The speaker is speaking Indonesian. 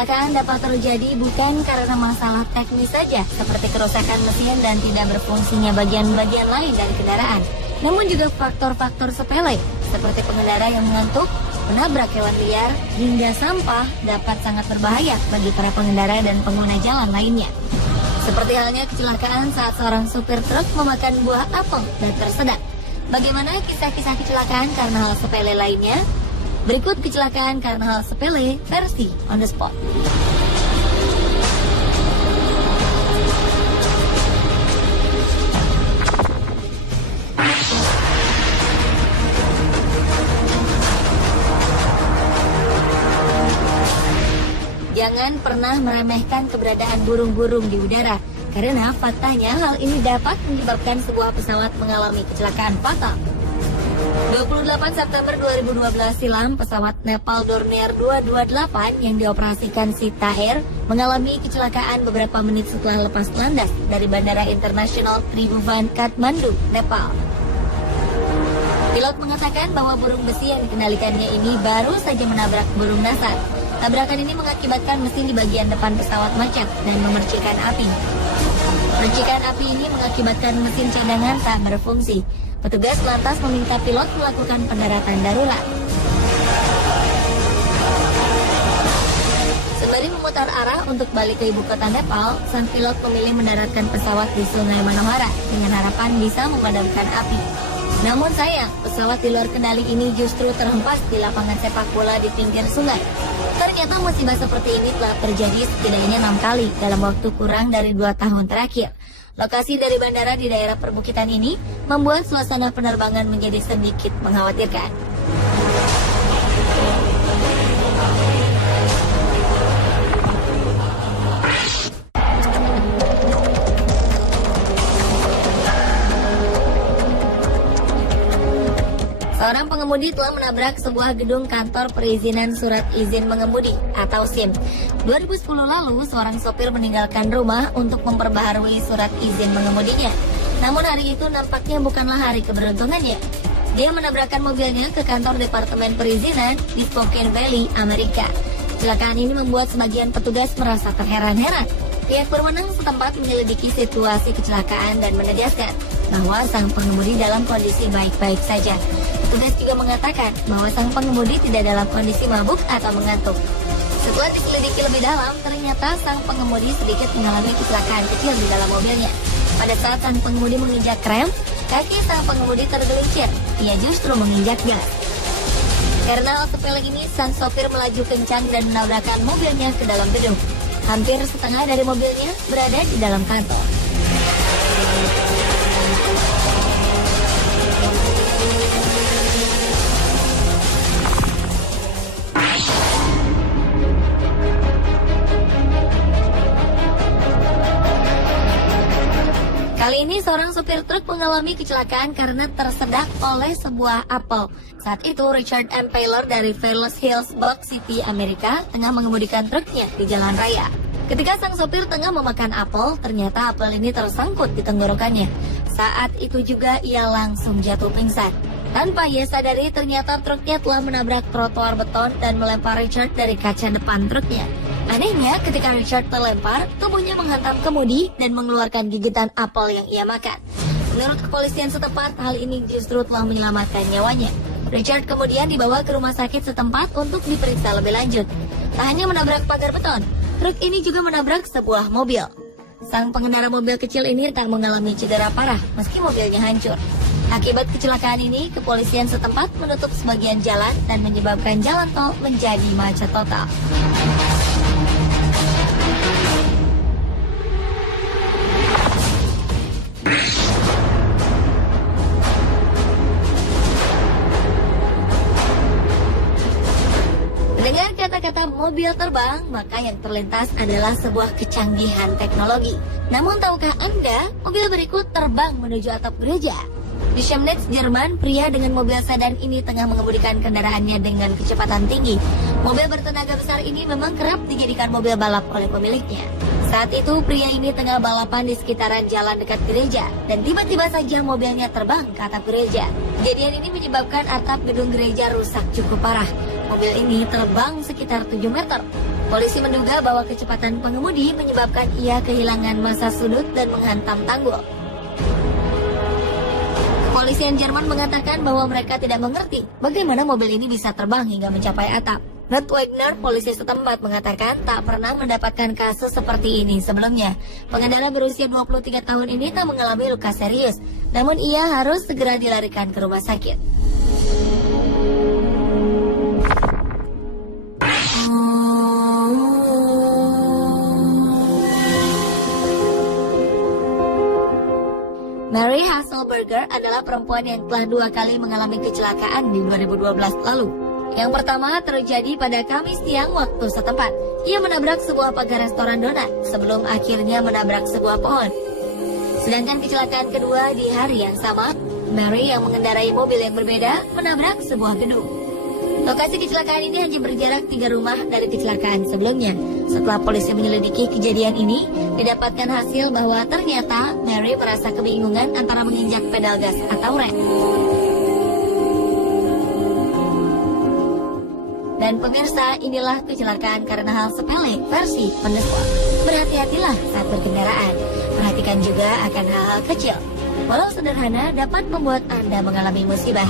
Kecelakaan dapat terjadi bukan karena masalah teknis saja, seperti kerusakan mesin dan tidak berfungsinya bagian-bagian lain dari kendaraan. Namun juga faktor-faktor sepele, seperti pengendara yang mengantuk, menabrak hewan liar, hingga sampah dapat sangat berbahaya bagi para pengendara dan pengguna jalan lainnya. Seperti halnya kecelakaan saat seorang supir truk memakan buah apel dan tersedak. Bagaimana kisah-kisah kecelakaan karena hal sepele lainnya? Berikut kecelakaan karena hal sepele versi on the spot. Jangan pernah meremehkan keberadaan burung-burung di udara, karena faktanya hal ini dapat menyebabkan sebuah pesawat mengalami kecelakaan fatal. 28 September 2012 silam, pesawat Nepal Dornier 228 yang dioperasikan Sita Air mengalami kecelakaan beberapa menit setelah lepas landas dari Bandara Internasional Tribhuvan, Kathmandu, Nepal. Pilot mengatakan bahwa burung besi yang dikendalikannya ini baru saja menabrak burung nasar. Tabrakan ini mengakibatkan mesin di bagian depan pesawat macet dan memercikan api. Percikan api ini mengakibatkan mesin cadangan tak berfungsi. Petugas lantas meminta pilot melakukan pendaratan darurat. Sembari memutar arah untuk balik ke ibu kota Nepal, sang pilot memilih mendaratkan pesawat di Sungai Manohara dengan harapan bisa memadamkan api. Namun sayang, pesawat di luar kendali ini justru terhempas di lapangan sepak bola di pinggir sungai. Ternyata musibah seperti ini telah terjadi setidaknya 6 kali dalam waktu kurang dari 2 tahun terakhir. Lokasi dari bandara di daerah perbukitan ini membuat suasana penerbangan menjadi sedikit mengkhawatirkan. Seorang pengemudi telah menabrak sebuah gedung kantor perizinan surat izin mengemudi atau SIM. 2010 lalu, seorang sopir meninggalkan rumah untuk memperbaharui surat izin mengemudinya. Namun hari itu nampaknya bukanlah hari keberuntungannya. Dia menabrakkan mobilnya ke kantor departemen perizinan di Spokane Valley, Amerika. Kecelakaan ini membuat sebagian petugas merasa terheran-heran. Pihak berwenang setempat menyelidiki situasi kecelakaan dan menegaskan bahwa sang pengemudi dalam kondisi baik-baik saja. Petugas juga mengatakan bahwa sang pengemudi tidak dalam kondisi mabuk atau mengantuk. Setelah diselidiki lebih dalam, ternyata sang pengemudi sedikit mengalami kecelakaan kecil di dalam mobilnya. Pada saat sang pengemudi menginjak rem, kaki sang pengemudi tergelincir. Ia justru menginjak gas. Karena hal sepele ini, sang sopir melaju kencang dan menabrakkan mobilnya ke dalam gedung. Hampir setengah dari mobilnya berada di dalam kantor. Kali ini seorang supir truk mengalami kecelakaan karena tersedak oleh sebuah apel. Saat itu Richard M. Taylor dari Fairless Hills, Buck City, Amerika tengah mengemudikan truknya di jalan raya. Ketika sang sopir tengah memakan apel, ternyata apel ini tersangkut di tenggorokannya. Saat itu juga ia langsung jatuh pingsan. Tanpa ia sadari, ternyata truknya telah menabrak trotoar beton dan melempar Richard dari kaca depan truknya. Anehnya, ketika Richard terlempar, tubuhnya menghantam kemudi dan mengeluarkan gigitan apel yang ia makan. Menurut kepolisian setempat, hal ini justru telah menyelamatkan nyawanya. Richard kemudian dibawa ke rumah sakit setempat untuk diperiksa lebih lanjut. Tak hanya menabrak pagar beton, truk ini juga menabrak sebuah mobil. Sang pengendara mobil kecil ini tak mengalami cedera parah meski mobilnya hancur. Akibat kecelakaan ini, kepolisian setempat menutup sebagian jalan dan menyebabkan jalan tol menjadi macet total. Mendengar kata-kata mobil terbang, maka yang terlintas adalah sebuah kecanggihan teknologi. Namun tahukah Anda, mobil berikut terbang menuju atap gereja? Di Chemnitz, Jerman, pria dengan mobil sedan ini tengah mengemudikan kendaraannya dengan kecepatan tinggi. Mobil bertenaga besar ini memang kerap dijadikan mobil balap oleh pemiliknya. Saat itu pria ini tengah balapan di sekitaran jalan dekat gereja dan tiba-tiba saja mobilnya terbang ke atap gereja. Kejadian ini menyebabkan atap gedung gereja rusak cukup parah. Mobil ini terbang sekitar 7 meter. Polisi menduga bahwa kecepatan pengemudi menyebabkan ia kehilangan massa sudut dan menghantam tanggul. Kepolisian Jerman mengatakan bahwa mereka tidak mengerti bagaimana mobil ini bisa terbang hingga mencapai atap. Ruth Wagner, polisi setempat, mengatakan tak pernah mendapatkan kasus seperti ini sebelumnya. Pengendara berusia 23 tahun ini tak mengalami luka serius, namun ia harus segera dilarikan ke rumah sakit. Mary Hasselberger adalah perempuan yang telah 2 kali mengalami kecelakaan di 2012 lalu. Yang pertama terjadi pada Kamis siang waktu setempat. Ia menabrak sebuah pagar restoran donat sebelum akhirnya menabrak sebuah pohon. Sedangkan kecelakaan kedua di hari yang sama, Mary yang mengendarai mobil yang berbeda menabrak sebuah gedung. Lokasi kecelakaan ini hanya berjarak 3 rumah dari kecelakaan sebelumnya. Setelah polisi menyelidiki kejadian ini, didapatkan hasil bahwa ternyata Mary merasa kebingungan antara menginjak pedal gas atau rem. Dan pemirsa, inilah kecelakaan karena hal sepele versi Penespot. Berhati-hatilah saat berkendaraan. Perhatikan juga akan hal-hal kecil. Walau sederhana dapat membuat Anda mengalami musibah.